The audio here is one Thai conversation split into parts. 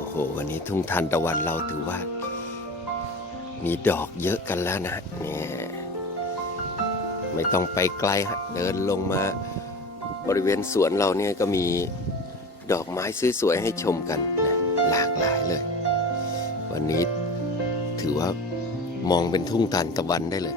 อ้โห วันนี้ทุ่งทานตะวันเราถือว่า มีดอกเยอะกันแล้วนะเนี่ยไม่ต้องไปไกลฮะเดินลงมาบริเวณสวนเราเนี่ยก็มีดอกไม้สวยๆให้ชมกันนะหลากหลายเลย วันนี้ถือว่ามองเป็นทุ่งทานตะวันได้เลย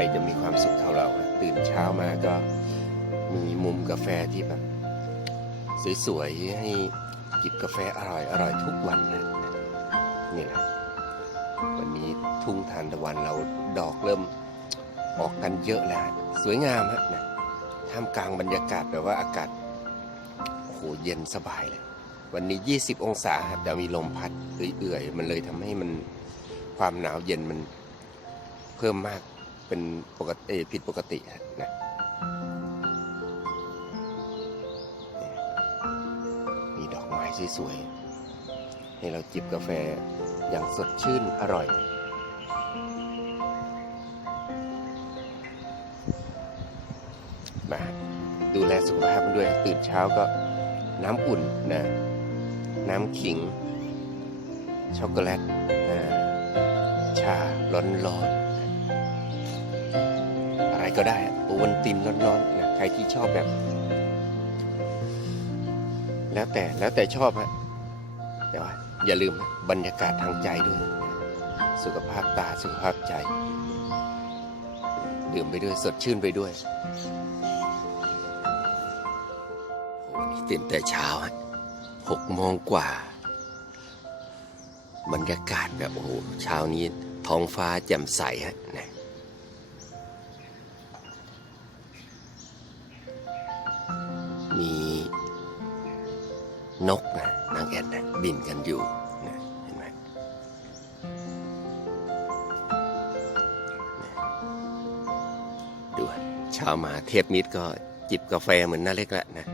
รจะมีความสุขเท่าเรานะตื่นเช้ามาก็มีมุมกาแฟที่แบบ สวยๆให้จิบกาแฟอร่อยอร่อยทุกวันนะนี่แหละวันนี้ทุ่งทานตะวันเราดอกเริ่มออกกันเยอะแล้วสวยงามฮะนะท่ามกลางบรรยากาศแบบว่าอากาศโอ้โหเย็นสบายเลย วันนี้ 20 องศาแต่มีลมพัดเอื่อยๆมันเลยทำให้มันความหนาวเย็นมันเพิ่มมาก เป็นปกติผิดปกติฮะนะมีดอกไม้สวยๆให้เราจิบกาแฟอย่างสดชื่นอร่อยมาดูแลสุขภาพด้วยตื่นเช้าก็น้ำอุ่นนะน้ำขิง ช็อกโกแลตนะชาร้อนๆ ก็ได้อะโอวันตินร้อนๆนะใครที่ชอบแบบ แล้วแต่แล้วแต่ชอบฮะแต่ว่าอย่าลืมบรรยากาศทางใจด้วย สุขภาพตาสุขภาพใจ ดื่มไปด้วยสดชื่นไปด้วยโอ้วันนี้ตื่นแต่เช้าฮะหกโมงกว่า บรรยากาศแบบโอ้โหเช้านี้ท้องฟ้าแจ่มใสฮะนะ มีนกนะนางแอ่นนะบินกันอยู่นะเห็นไหมดูช้ามาเทพมิตรก็จิบกาแฟเหมือนน้าเล็กแล้วนะ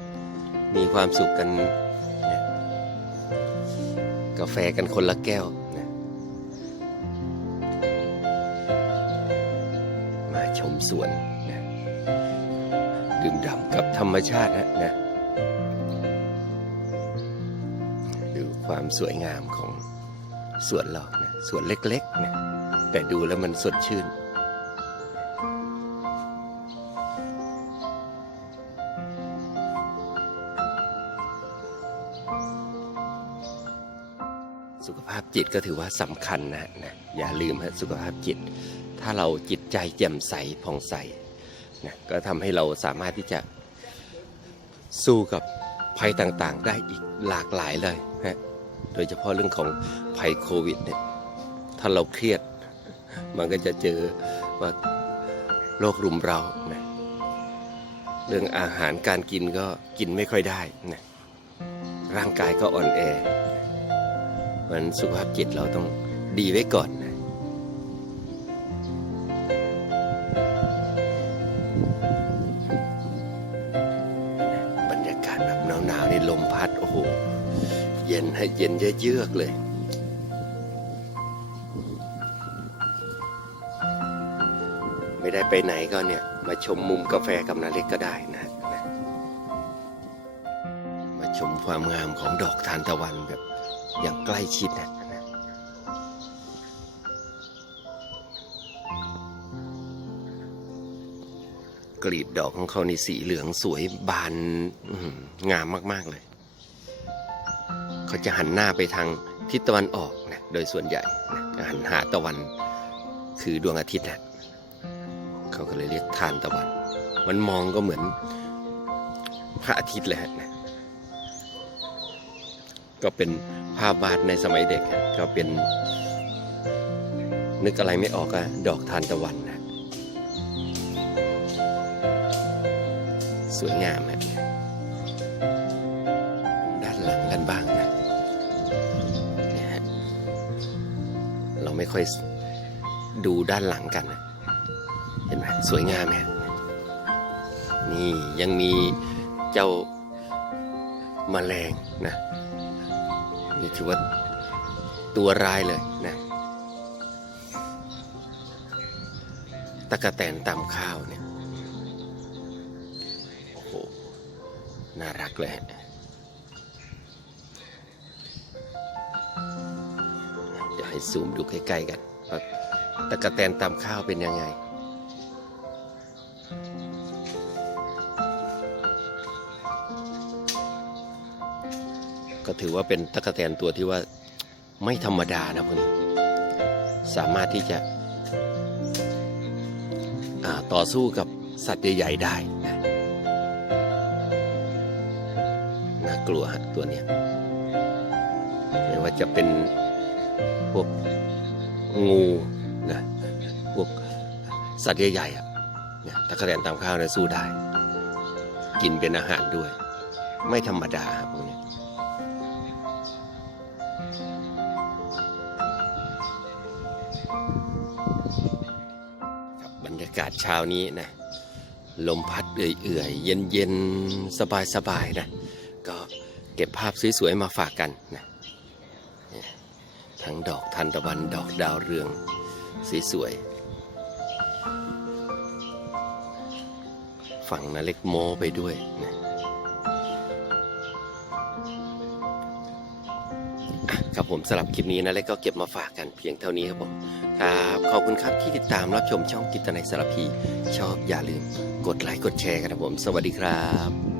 มีความสุขกันนะกาแฟกันคนละแก้วนะมาชมสวน ดื่มด่ำกับธรรมชาตินะนะ ดูความสวยงามของสวนเรานะสวนเล็กๆนะแต่ดูแล้วมันสดชื่น สุขภาพจิตก็ถือว่าสำคัญนะนะอย่าลืมฮะสุขภาพจิต ถ้าเราจิตใจแจ่มใสผ่องใส นะก็ทำให้เราสามารถที่จะสู้กับภัยต่างๆ ได้อีกหลากหลายเลยฮะโดยเฉพาะเรื่องของภัยโควิดเนี่ยถ้าเราเครียด มันก็จะเจอว่าโรครุมเรานะเรื่องอาหารการกินก็กินไม่ค่อยได้นะร่างกายก็อ่อนแอมันสุขภาพจิตเราต้องดีไว้ก่อน ลมพัดโอ้โหเย็นให้เย็นเยือกเลยไม่ได้ไปไหนก็เนี่ย มาชมมุมกาแฟกับนาเล็กก็ได้นะนะมาชมความงามของดอกทานตะวันแบบอย่างใกล้ชิดนะ กลีบดอกของเขาในสีเหลืองสวยบานงามมาก ๆเลย เขาจะหันหน้าไปทางทิศตะวันออกนะโดยส่วนใหญ่นะหันหาตะวันคือดวงอาทิตย์นะเขาก็เลยเรียกทานตะวัน มันมองก็เหมือนพระอาทิตย์เลยฮะนะก็เป็นภาพวาดในสมัยเด็ก ก็เป็นนึกอะไรไม่ออกอะดอกทานตะวัน สวยงามฮะด้านหลังกันบ้างนะเนี่ยฮะเราไม่ค่อยดูด้านหลังกันนะเห็นไหมสวยงามไหมนี่ยังมีเจ้าแมลงนะนี่ถือว่าตัวร้ายเลยนะตะกะแตนตำข้าวเนี่ย น่ารักเลยฮะเดี๋ยวให้ซูมดูใกล้ๆกันว่าตะกะแตนตำข้าวเป็นยังไงก็ถือว่าเป็นตะกะแตนตัวที่ว่าไม่ธรรมดานะพวกนี้สามารถที่จะต่อสู้กับสัตว์ใหญ่ๆได้ากลัวฮะตัวเนี้ยไม่ว่าจะเป็นพวกงูนะพวกสัตว์ใหญ่ๆอะเนี่ยตะกแตนตามข้าวเนี่ยสู้ได้ กินเป็นอาหารด้วย ไม่ธรรมดาครับพวกนี้บรรยากาศเช้านี้นะลมพัดเอื่อยๆ เย็นๆ สบายๆ นะ เก็บภาพสวยๆมาฝากกันนะทั้งดอกทันตะวันดอกดาวเรืองสีสวย ฝั่งนาเล็กโมไปด้วยนะครับผมสำหรับคลิปนี้นะเล็กก็เก็บมาฝากกันเพียงเท่านี้ครับผมครับขอบคุณครับที่ติดตามรับชมช่องกิตนัยสารพี ชอบอย่าลืมกดไลค์กดแชร์กันครับผม สวัสดีครับ